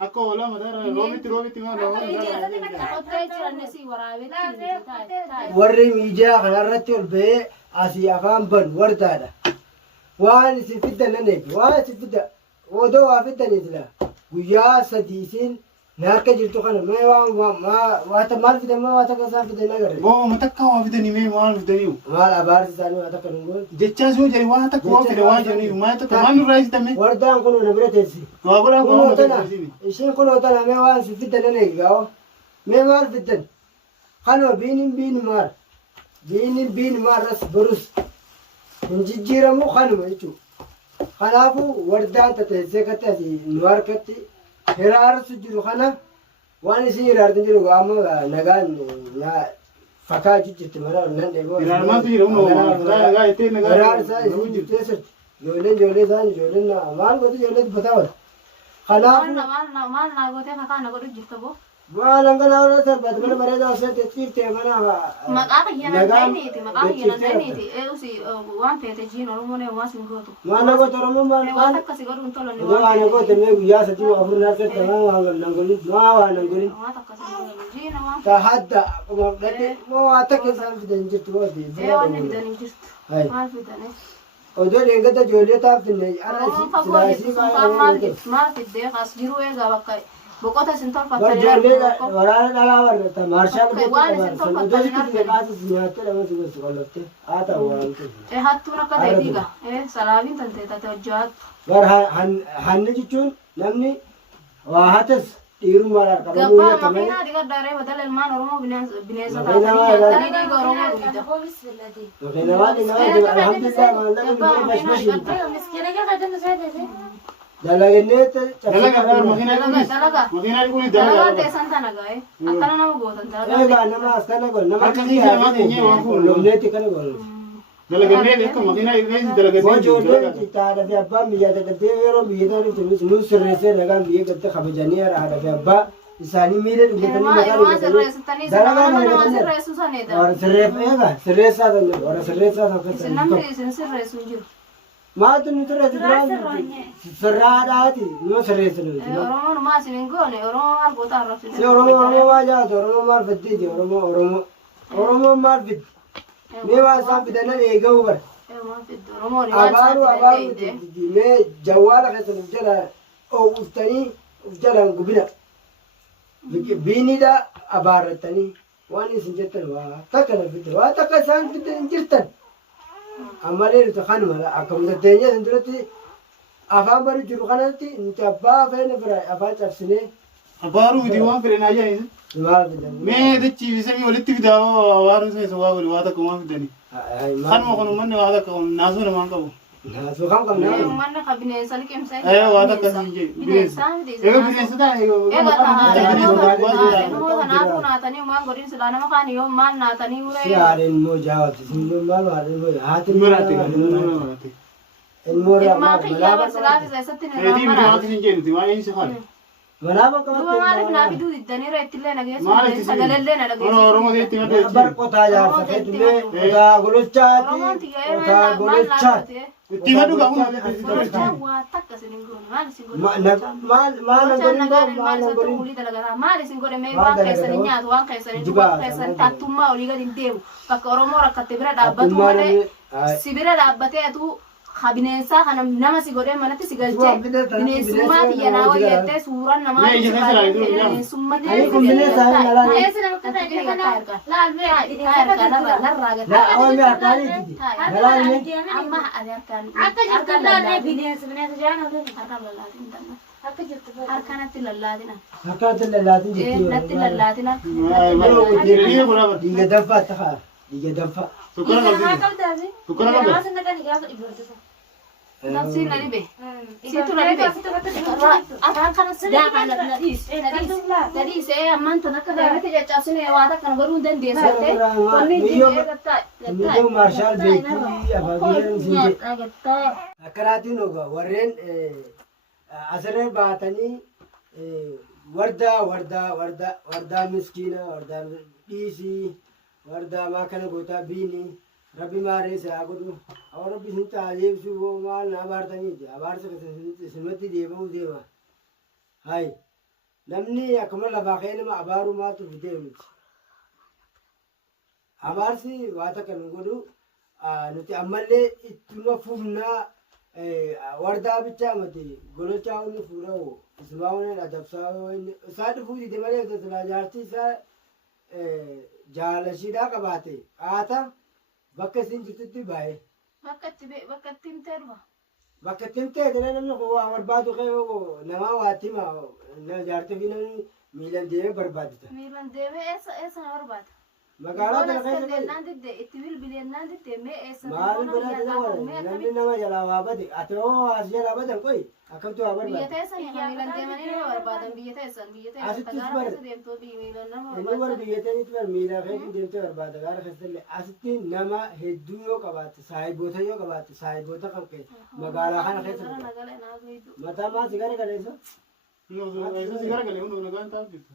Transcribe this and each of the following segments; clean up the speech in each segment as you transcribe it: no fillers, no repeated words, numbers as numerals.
Akka wala madara roobiti ma warri miidiyaa kanarratti ol ba'ee asii afaan ban wardaadha. Waan isin fiddan nan eegi waan isin fidda odoo waa fiddaniiti la guyyaa sadii isin naakka jirtu kana mee waata maal fidan maa waata kasaa fidan agarre. Boo matakka waa fidanii mee maal fidanii maal abaarsi isaanii waata kan hungoon. Jechaa soo jedhe waa takka waa fide waa jedhanii maa takka maal nurraa isitame. Wardaan kun na bira teessi. Waa godhaa kunoo tana ishiin kunoo tana mee waan isin fiddan nan eegi gaa'oo mee maal fiddan kanoo biinin maarras barus hin jijjiiramu kanuma jechuudha. Kanaafuu wardaan tateessee katti asii nu harkatti hiraarsu jiru kana waan isin hiraartan jiru amma nagaan fakkaa jijjiirti mala nan dheeboo. Hiraarmaatu jira humna nagaa itti nagaa. Hiraarsaa isin jirtu eessatti ijoolleen isaan ijoolleen maal goote ijoollee dubbataa wal. Kanaafuu maal naa gootee fakkaa na godhu jirta boo. waan hanqalaa wala sarbaatu mana bareedaa osoo xiirtee mana maqaa kiyyanan ta'iniiti eegusi waan feete jiin oromoon waan sin gootu waan nagoota oromoon waan akkasi godhuun tolonni waan nagoota mee guyyaa sadii afur naasetta waan nangolin waan nangolin waan akkasi jiina waan ta hadda dhadhe waa takka isaan fidan jirtu waan fidan hin jirtu maal fidane odoo dheengata ijoollee taaffinne maal fiddee as jiruu eegaa bakka boqota isin ijoollee waraana dhalaa warrata maarshaal haa ta'u waan hattuun akka ta'e dhiiga salaabiin tantee taate hojjaattu bar hanni jechuun namni waa hatas dhiirummaadhaan qabamuu gabbaa makiinaa dhigaddaaree badala ilmaan oromoo bineensa taatanii nyaatanii dhiiga oromoo dhuyda dalagneete makiinaa kun dalagaa teessan tana gaa'e akkana nama gootan dalagaa nama akkana gon nama lomneetti kana gon dalagannee akka makiinaa ilmeessi dalagannee ijoolleen haadha fi abbaan biyya dagatee yeroo biyya dhuftu nun sirreessee nagaan biyya galte kabajanii haadha fi abbaa isaanii miidha dhugatanii nagaan dhugatanii dalagaa sirreessaa namni isin sirreessu jiru maatu nu sirreessu sirraadhaati nu sirreessu oromoon maa isin hin goone oromoo maal goota arrabsite si oromoo maal jaatu oromoo maal fiddiiti oromoo maal fiddi mee waa isaan fidanan eegamu bara abaaru mee jawwaala keessan uf jala uftanii uf jalan gubina biinidha abaarrattanii waan isin jettan waa takka na fidde waa takka isaan fiddan hin jirtan ammalee nuti kanuma akkuma dandeenye isin duratti afaan bari jiru kanatti nuti abbaa feene bira afaan cabsinee abaaru miti waan fedhan ayyaa maal fidan mee dachiifisanii walitti fidaa abaaruun isa waa wali waa takka waan fidanii kanuma kun uummanni waa takka naasuu namaan qabu naasuu kan qabnaa uummanni ka bineensa liqimsa waa takka siin jee bineensa eega bineensa ta'a kanaafuu naatanii waan godhin silaa nama kaan yoo maal naatanii uree si haadha ilmoo jaawatti si maal haadha ilmoo haati muraate ilmoo ilmaa kiyyaa barsilaaf isa isatti eetii muraate siin jeenuti waan eensi haadha Manaba ka duba maaliif naa fiduu diddanii reettillee nageessu sagalallee na dhageessu oromooti bar qotaa jaarsa feetulee qotaa golochaati qotaa golochaati itti madu qabu waa takka isin goone maal isin goone maal maal isin goone mee waan keessanii nyaatu waan keessanii dhugu waan keessanii taattummaa olii gadi hin deemu bakka oromoo rakkatte bira dhaabbatu malee si bira dhaabbatee atuu bineensaa kana nama si godhee manatti si galchee bineensummaa xiyyanaa wayyettee suuraan namaa bineensummaa harkanatti lallaatina natti lallaatina dhiiga danfaa ta'a dhiiga danfaa nafsi na dhibe situ na dhibe afaan kana sidaa kana nadhiis ammaan tan akka deematti caccabsine waa takkan godhuu hin dandeessu miidhuu maarshaal beekii afaafiyeen akkanaatiin oga warreen asirra baatanii wardaa miskiina wardaa dhiisii wardaa maa kana gootaa biinii rabbi maaree saa godhu awwa rabbi sin taajeebsu maal na abaartaniiti abaarsa isinumatti deemuu deema هاي نمني أكمل لباقين ما أبارو ما تفيدين أمارسي واتك نقولو نتي أمالي إتما فوفنا وردا بتشامتي قولو تشاوني فورو اسمعوني أدب ساوين ساد فودي دمالي تطلع جارتي سا جالشيدا كباتي آتا بكسين جتتي باي bakkattiin terba. بكتين تيجي نمني هو أمر بادو خيو نما واتي ما نجارتي فينا ميلان ديه بربادته miilan deemee eessa na barbaada. مقالة Bonas تلقي kennaan didde itti bilbilennaan didde mee eessa maal bira namni nama jalaa waa bade ati hoo as jalaa badan qoy akkamtu waa biyya barbaade teessan miilan deemanii nama barbaadan biyya teessan Asittis tagaara bare. keessa deemtuu miilan nama inni war barbaadan. biyya ta'etti bar miilaa keetti deemtee barbaada gaara keessallee asitti nama hedduu yoo qabaatte saahiboota yoo qabaatte saahiboota kan kee magaalaa kana keessa Gara dhufa. nagalee naa beeydu. mataa maa sigara galeessa Isa si garagalee hundi nagaan taa'u jirtu.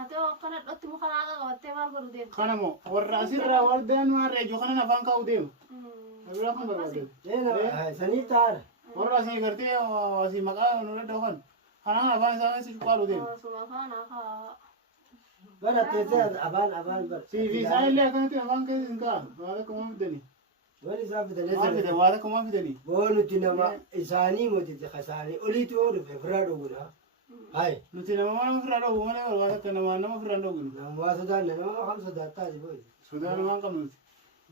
Ati hoo akkana dhotti muka naaqa qabattee maal godhu deemtu? Kana moo warra asirraa waldaan maarra ijoo kana afaan kaa'u deemu. Abiraa kan barbaade. sanii taara Warra asii gartee asii maqaa nu dadhabu kan kanaan afaan isaa keessa cuqqaalu deemu. Suma kana kaa. bara teessee abaan bar Siifi isaan illee akkanatti afaan keessa hin kaa'an. Waa takka maa fidanii. wani isaa fidanii Maal fidan waa takka maa fidanii. boonutti nama isaanii motite kasaanii oliitu yoo dhufe firaa dhowwudha hay Nuti nama mana ofirraa dhowwu malee waa takka nama ofirraa dhowwinu. nama waa sodaanne nama kam sodaattaati boy Sodaa namaan qabnuti.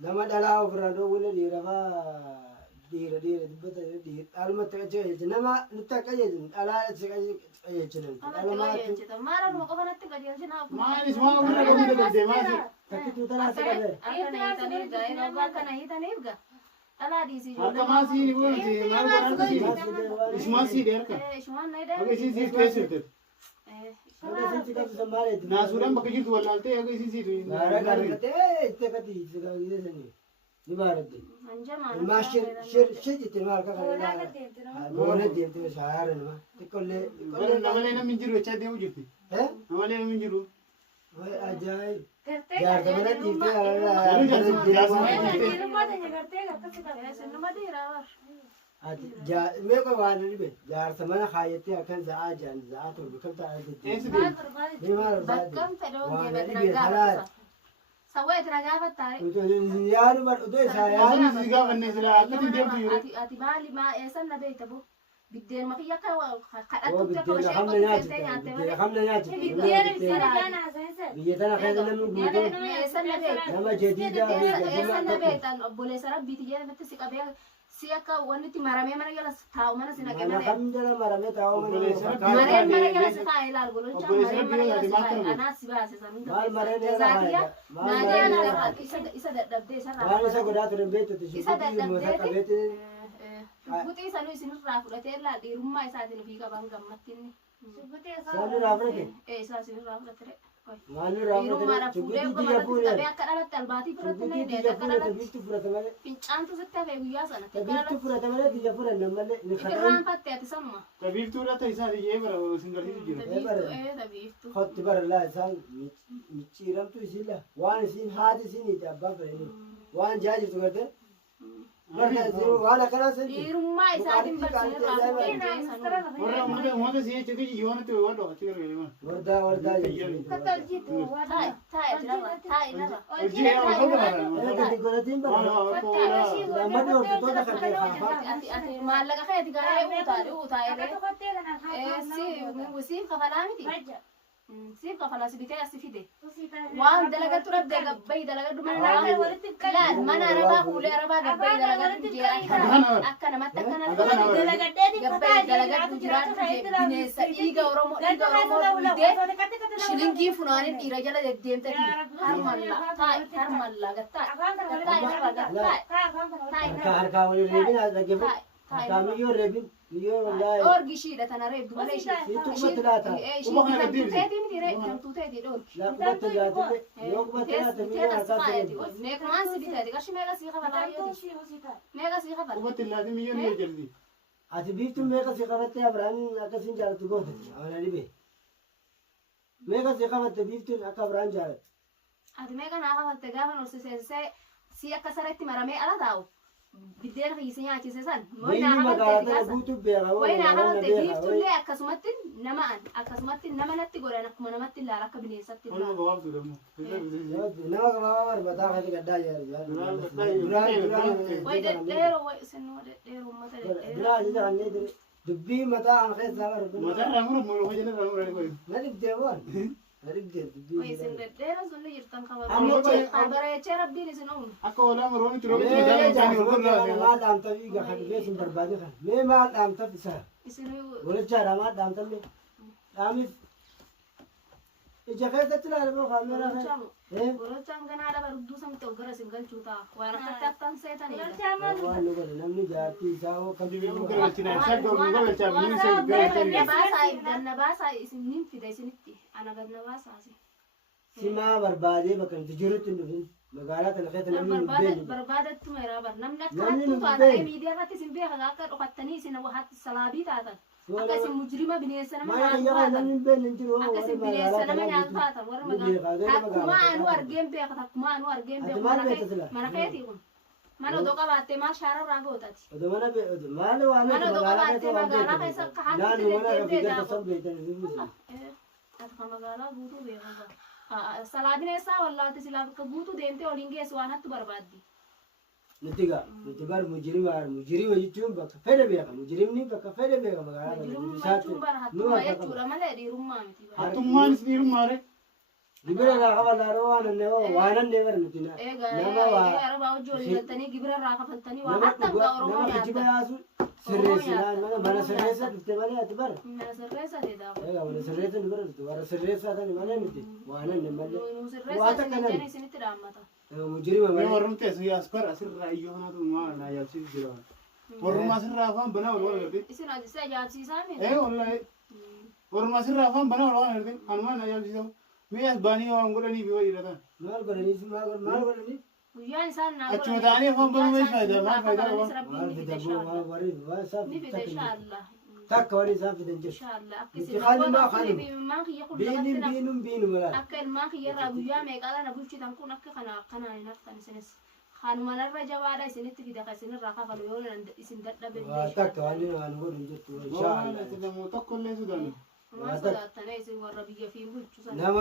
nama dhalaa ofirraa dhowwine dhiirafaa dhiira dubbata dhaalumatti qajeelchi nama nutti akka qajeelchin dhalaa si qajeelchinan Kanatti qajeelchita. Maara numa qofa natti qajeelchinaa. Maalis maa ofirraa dhowwinu dadhabdee maasi. takkituu talaa si qabe Akkana hiitaniif gaa egaa abbaa akkana hiitaniif gaa. Dhalaa dhiisii Harka maasii ni bu'uuti maal godhan sii. Isumaan sii dheerka. Shumaan na Akka hidhee. isiin siif keessirte. akka isin si qabsisan maaleeti Naasuudhaan bakka jirtu wallaaltee akka isiin siif. gaara gaargatee itti akkati si qajeelchanii ni baaradde Hanjamaa. ilmaa shir jitte maal akka kana boona deemte shaara nama xiqqollee Namalee namni jiru jechaa deemu jirti. eh Namalee namni jiru. way ajaa'ib Gartee jaarta mana dhiiftee Sinuma dhiiraa bar. ati meeqa waan dhibe jaarsa mana kaayattee akkan za'aa jaan za'aa torbe kam ta'a Eessi jettee deemu. ni maal Bakkam fedhoon waan deebi'ee dhibe na salaa gaafata. Sawwee itti na gaafattaare. yaadu bar utoo isaa yaadu Yaadni si gaafanne silaa akkatti deemtu jiru. Ati maali maa eessan na beekta bu? Biddeen makii akka oo kadhattutti akka biddeena bashee hamna qottee nyaachifte nyaatte biddeena malee. hamna nyaachifte biyya tana keessa namni guutuu Eessan na beekta. nama jadiidaa Eessan na beekatu beektan obboleessa rabbiiti jedhamatti si qabee si akka wanni itti maramee mana jala taa'u mana si naqee mana malee. kam jala marame taa'u Obboleessa mana Mareen mana jala si taa'e ilaal gololchaa Obboleessa mareen mana jala si rabbii taa'e maal anaa si baase sanuun maal mareen jala Zaatiyaa maal naadee mareen jala isa dadhabdee isa waan isa raafuu. godhaa ture beektati Isa shukutii moota qabeetti dadhabdeeti. Buxii sanuu isinirraa fudhatee illaa dhiirummaa isaatiin ofii qaban gammattinni. saani raafrate Isaa isinirraa fudhatee. maali Dhiirummaadhaan raafrate fuudhee shukutii gosa tiyya irratti qabee fuune akka dhalatti albaatii biratti na shukutii hidhee tiyya akka fuune dhalatti. tabittu fudhate malee Fincaantu sitti hafee guyyaa sana. tabittu fudhate malee tiyya fuudhanne malee ni kadhaan Irraanfatte ati samma. Tabiiftuudha ta'e isaa iyyee bara isin garsiisu jiru. Tabiiftu. kotti baralaa isaan micciiramtu isiilla waan isiin haati isiniiti abbaan fedhanii waan jaa jirtu garte waan akkanaa san Dhiirummaa isaatiin barsiisarraa fuudhee sanuu. Warra uummata si jecha kiji yoonatti waan dhokatti gargaare maal. wardaa jechuudha Taa'e narra. Taa'e narra. Hojii yaa waan dhokata. gadi godhatiin bara lammadni hordoftoota kan ta'e haafaa Ati maallaqa keeti gaa'ee utaa'e siif kafalaa miti. Siif kafalaa si bitee asi fide. Waan dalagattu dhabdee gabbayii dalagadhu mana laal mana arabaa fuulee arabaa gabbayii dalagadhu jeera akka namatti akka namatti gabbayii dalagadhu jiraatu bineensa dhiiga Oromoo dhultee shilingii funaanii dhiira jala deddeemtati harmallaa harkaa walii reebin dhaggeeffatu harkaa miyyoo reebin miyyoo wallaahi Orgi ishiidha tana reebdu malee qubatti laata ishiidhamtuuteeti miti reebtamtuuteeti dhorgi. qubatti laata yoo qubatti laata miyyoo harkaa reebin Meeqmaan si bitaati qarshii meeqa sii kafalaa yooti meeqa sii kafala. Qubatti laati miyyoo ni jalti. ati biiftuun meeqa si qabattee abraan akkasiin jaalatu gootati amana dhibe meeqa si qabatte biiftuun akka abraan jaalatu Ati meeqa naa kafalte gaafa nursisee si akka sarratti maramee ala taa'u biddeen hiisi nyaachise san Biyyi magaalaa guutuu beeka. wayna hafte biiftullee akkasumatti nama natti godhan akkuma namatti ilaala akka bineensatti Wal ilaala. gabaabtu dammo. Nama gabaabaa barbaada kan gaddaa jiru. Way dhedheeroo way isinoo dhedheeroo uummata dhedheeroo. Biraa jiraannee jiru. Dubbii mataa an keessaa barbaadu. Mata ramu mo ko jena ramu ra ko. Na dhibdee waan. Na dhibdee dubbii. Way isin dhedheeroo sunni jirtan Amma way- bareechee rabbiin isin uume. Akka wala mo romi tiro Mee ko jana jani ko maal ra. dhaamta fiiga kan beesin barbaade kan. Mee maal dhaamta isaa. Isin Walichaadha maal dhaamta mee. Dhaamif. Ija keessatti ilaalama kaameraa kan. Gorochaan ganaadha barudduu samte oggara isin galchuu ta'a. Waan akkatti akkan seetanii. Waan nu godhe namni jaartii isaa hoo kan Dibe ko gara china sa do ko ga cha min se ga. Ganna baasaa isin nin fida isinitti. Ana ganna baasaasi. simaa barbaadee bakka nuti jirutti hin dhufin. Magaalaa kana keessa namni nu beeknu. Barbaadattu meeraa bar. Namni akka Namni hattuu nu taatee beeknu. miidiyaa irratti isin beekan akka dhokattanii isin wahaatti salaabii taatan. Yoo Akka isin nama- mujrima bineensa nama Maal nyaatu yaa taatan. namni hin beekne hin jiru. Akka isin bineensa nama nyaatu taatan warra magaalaa. Akkuma anu argeen beekat akkuma anu argeen Ati beeku maal beekta sila? mana keetii kun. Mana odoo qabaattee maal shaararraa gootati. Odoo mana maal waan Mana beektu odoo magaalaa qabaattee keessa waan magaalaa beektu. keessa akka haati Naannoo mana deemtee rafiigaa daaku. tasan beektan hin jiru. Ati kan magaalaa guutuu beekan. Salaabineessaa wallaatti silaa bakka guutuu deemtee waliin geessu waan hattu barbaaddi. Nuti gaa nuti bar mujirima jechuun bakka fedhe beeka mujirimni bakka fedhe beeka magaalaa kana Jirummaa isaatti jechuun bara nu hattummaa akka qaba. jechuudha malee dhiirummaa miti. Hatumman isir mare. Gibira irraa qaba laaroo waan annee bara nuti nama waa Arabaa hojii olii galtanii gibira irraa kafaltanii waa nama hattan gaa Oromoo nama kijiba nyaatan. yaasu sirreessinaan mana sirreessa dhufte malee ati bara. Mana sirreessa deedaa. Egaa mana sirreessa nu bara dhufte warra sirreessaa tani malee nuti waan annee malee. Nu Waa sirreessa takka isin nani. jenne isinitti dhaammata. Mujirima Me malee. warumte su yaskar asirra ayyuhana tu ma na yalsi jira. Waruma sirra afan bana wal wal gadi. Isin ajisa ajaa'ibsiisaa miti. Wallahi. Waruma sirra afan bana wal wal gadi. Anuma na yalsi tu. Me as bani wa ngolani bi wali rata. Maal godhanii si maal godhanii? Guyyaan isaan naa Achuma ta'anii afaan banuu meeshaa faayidaa maal faayidaa qaba? Maal fidaboo maal warri waan isaa Ni fide inshallah. takka warri isaa fidan jiru. Inshallah. Nuti Akkasii haaluma namoota haaluma. ilmaan kiyya kun Biinin lamatti biinuun biinu malaa. akka ilmaan kiyyarraa guyyaa meeqaala na bulchitan kun akka kanaan hin haftan isinis. Kanumanarra jabaadha isinitti fida ka isinirraa kafalu yoo isin dadhabe. Waa takka waan godhu jettu Waan inshallah. ati namu tokko illee sudan. Maal sodaattanee isin warra biyya fi bulchu sana. Nama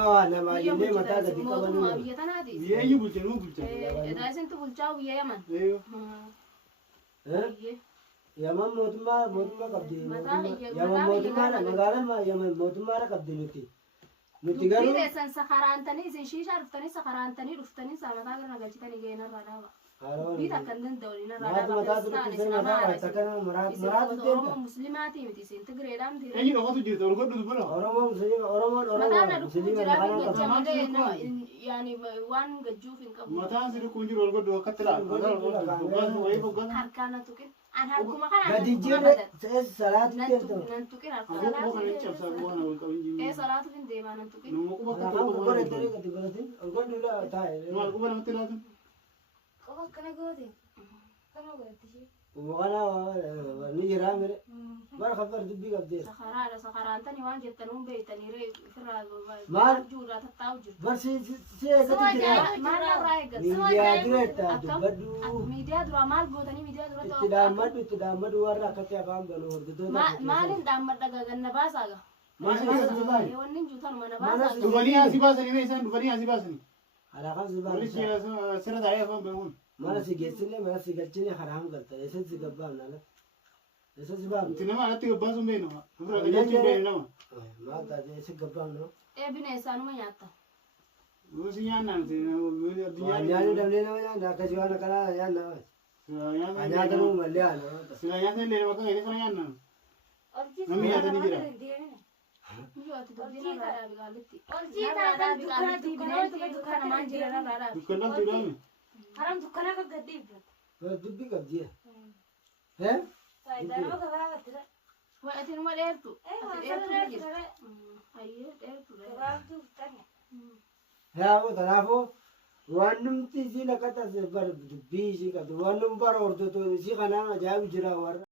Biyya jennee mataa bulchitan gadi isin qaban mootummaa biyya tanaati. Biyyeeyyi bulchan mu bulchan. Edhaa isintu bulchaa biyya Yaman. Eeyo. Biyyee. Yaman mootummaa qabdi. Mataa biyya- Yaman mataa biyya mootummaadha gaafata. magaalaan Yaman mootummaadha qabdi nuti. Nuti Dubbii garuu teessan sakaraantanii isin shiishaa dhuftanii sakaraantanii dhuftanii mataa gara galchitanii geenarraa dhaaba. Dubbii takka hin danda'u irraa maata dhaaba. mataa turutti mataa waa takka maraatu Oromoo deemta. muslimaatii miti isin Tigireedhaan miti. Eenyu dhokatu jirta ol godhu dubala. Oromoon Mataan na dhukkuu muslima jira makaana jecha qabu. malee nama yaani waan gajjuuf hin qabu. Mataan sirri kun jiru ol godhu akkatti dha. Mataan ol godhu. Boggaan wayii boggaan. Harkaan na tuqin. An harkuma kanaan Gadi nan jedhe tuqin salaatu deemta. nan tuqin harkaan. Abuun bokan itti cabsaa bu'aan ol qabin jiru. Salaatuuf hin deemaa nan tuqin. Nama quba akka Kanaafuu tokko godhe waan ta'ee gadi godhatin ol godhu taa'e. Maal quba namatti laatu? Kau kena goote. Kana goote shi. Kana ni jira mire. Bara khabar dubbii qabdee. Sakaraadha sakaraantanii waan jettanuun beektanii ofirraa Maal? juudhaa tattaa'u jirtu. Barsi si eeggatu jira. Maal irraa eeggatu? Miidiyaa dureetta Akkam? dubbadhu. Miidiyaa duraa maal gootanii miidiyaa Itti dhaammadhu warra akkatti afaan banuu hordoftoota. Maaliin dhaammadha gaganna baasaa Maal si baay'ee. wanni juutan mana Mana baasaa Dhufanii asii baasanii mee isaan dhufanii asii baasanii. Alaaqaan si Walitti baay'ee. sirra taa'ee afaan banuun. Mana si geessine mana si galchine haraam galta. Eessa si gabbaan ala. Eessa si baafne. Itti nama alatti gabbaasuun beenu. Ofirraa gajachuun beenu nama. Maal taate eessa gabbaan noo. bineessaanuma nyaatta. Nuti nyaannaan Waan nyaanni dablee nama nyaanna akkasii waan akkanaa nyaanna. Nyaata nuu mallee haala. sila nyaata illee nama kan kana nyaannaan. Orji Namni nyaatanii jira. deemine. Miyyoo ati dubbiin irraa dhaabi gaalitti. Orji Irraa dhaabi dukkana gaalitti bineensi dukkana maan jira irraa dhaabi. Dukkanatti hidhaame. Haram dukkana ka gaddi ibra. Dubbii qabdi. Hee? Faayidaa nama gabaabatti dha. Waa ati numa dheertu. Waan Ati sana dheertu jira. dheertu Ayyee dheertu dha. gabaabtuu tanya. Yaa kanaafuu waan numti isiin akka taasisan bara dubbii isii qabdi. Waan num bara hordoftoota isii kanaan ajaa'ibu jira warra.